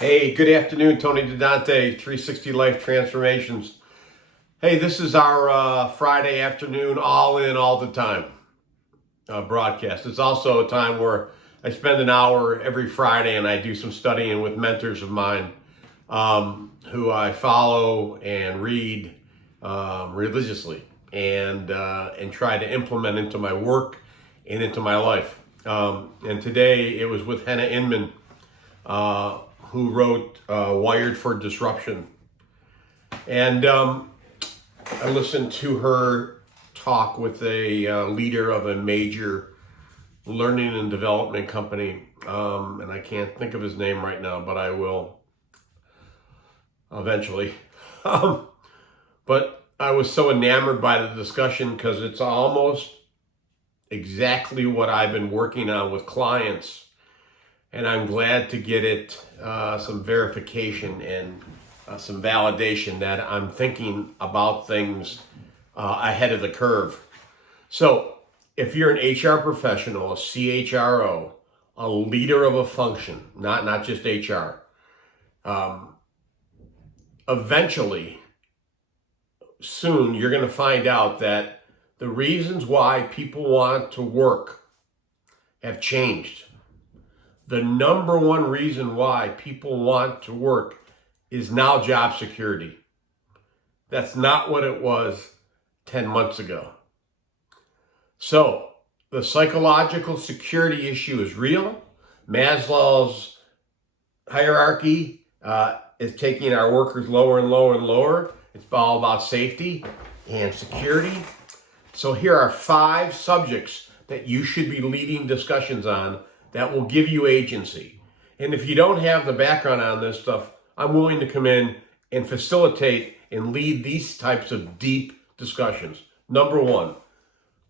Hey, good afternoon, Tony DeDante, 360 Life Transformations. Hey, this is our Friday afternoon, all in, all the time broadcast. It's also a time where I spend an hour every Friday and I do some studying with mentors of mine who I follow and read religiously and try to implement into my work and into my life. And today it was with Hannah Inman, who wrote Wired for Disruption. And I listened to her talk with a leader of a major learning and development company. And I can't think of his name right now, but I will eventually. But I was so enamored by the discussion because it's almost exactly what I've been working on with clients. And I'm glad to get it some verification and some validation that I'm thinking about things ahead of the curve. So if you're an HR professional, a CHRO, a leader of a function, not just HR, eventually, soon, you're going to find out that the reasons why people want to work have changed. The number one reason why people want to work is now job security. That's not what it was 10 months ago. So the psychological security issue is real. Maslow's hierarchy is taking our workers lower and lower and lower. It's all about safety and security. So here are 5 subjects that you should be leading discussions on that will give you agency. And if you don't have the background on this stuff, I'm willing to come in and facilitate and lead these types of deep discussions. Number 1,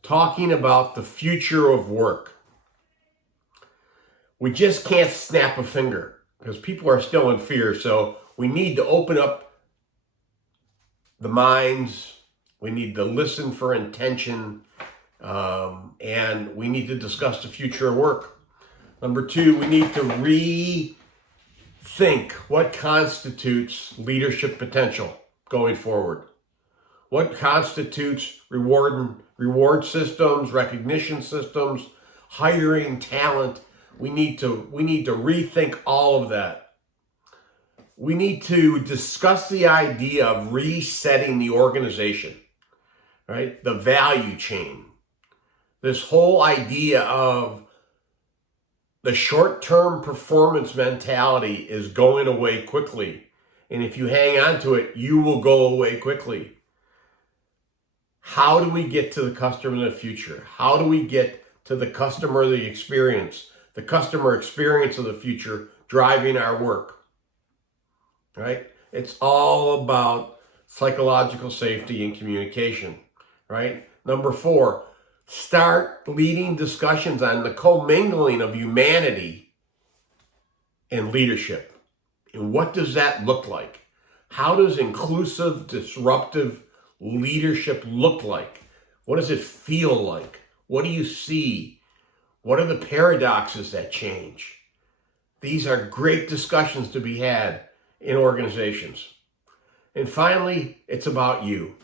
talking about the future of work. We just can't snap a finger because people are still in fear. So we need to open up the minds. We need to listen for intention. And we need to discuss the future of work. Number 2, we need to rethink what constitutes leadership potential going forward. What constitutes reward systems, recognition systems, hiring talent. We need to rethink all of that. We need to discuss the idea of resetting the organization, right? The value chain. This whole idea of the short-term performance mentality is going away quickly. And if you hang on to it, you will go away quickly. How do we get to the customer in the future? How do we get to the customer of the experience of the future driving our work? Right? It's all about psychological safety and communication, right? Number 4, start leading discussions on the commingling of humanity and leadership. And what does that look like? How does inclusive, disruptive leadership look like? What does it feel like? What do you see? What are the paradoxes that change? These are great discussions to be had in organizations. And finally, it's about you.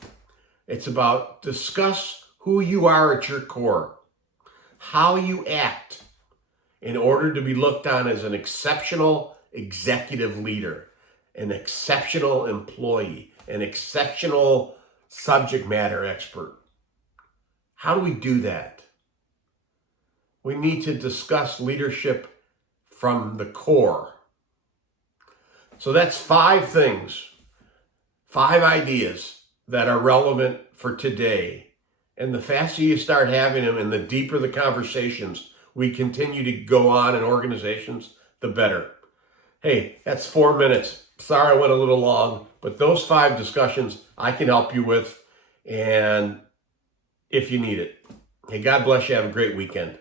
It's about discuss who you are at your core, how you act in order to be looked on as an exceptional executive leader, an exceptional employee, an exceptional subject matter expert. How do we do that? We need to discuss leadership from the core. So that's 5 things, 5 ideas that are relevant for today. And the faster you start having them and the deeper the conversations we continue to go on in organizations, the better. Hey, that's 4 minutes. Sorry I went a little long, but those 5 discussions I can help you with, and if you need it. Hey, God bless you. Have a great weekend.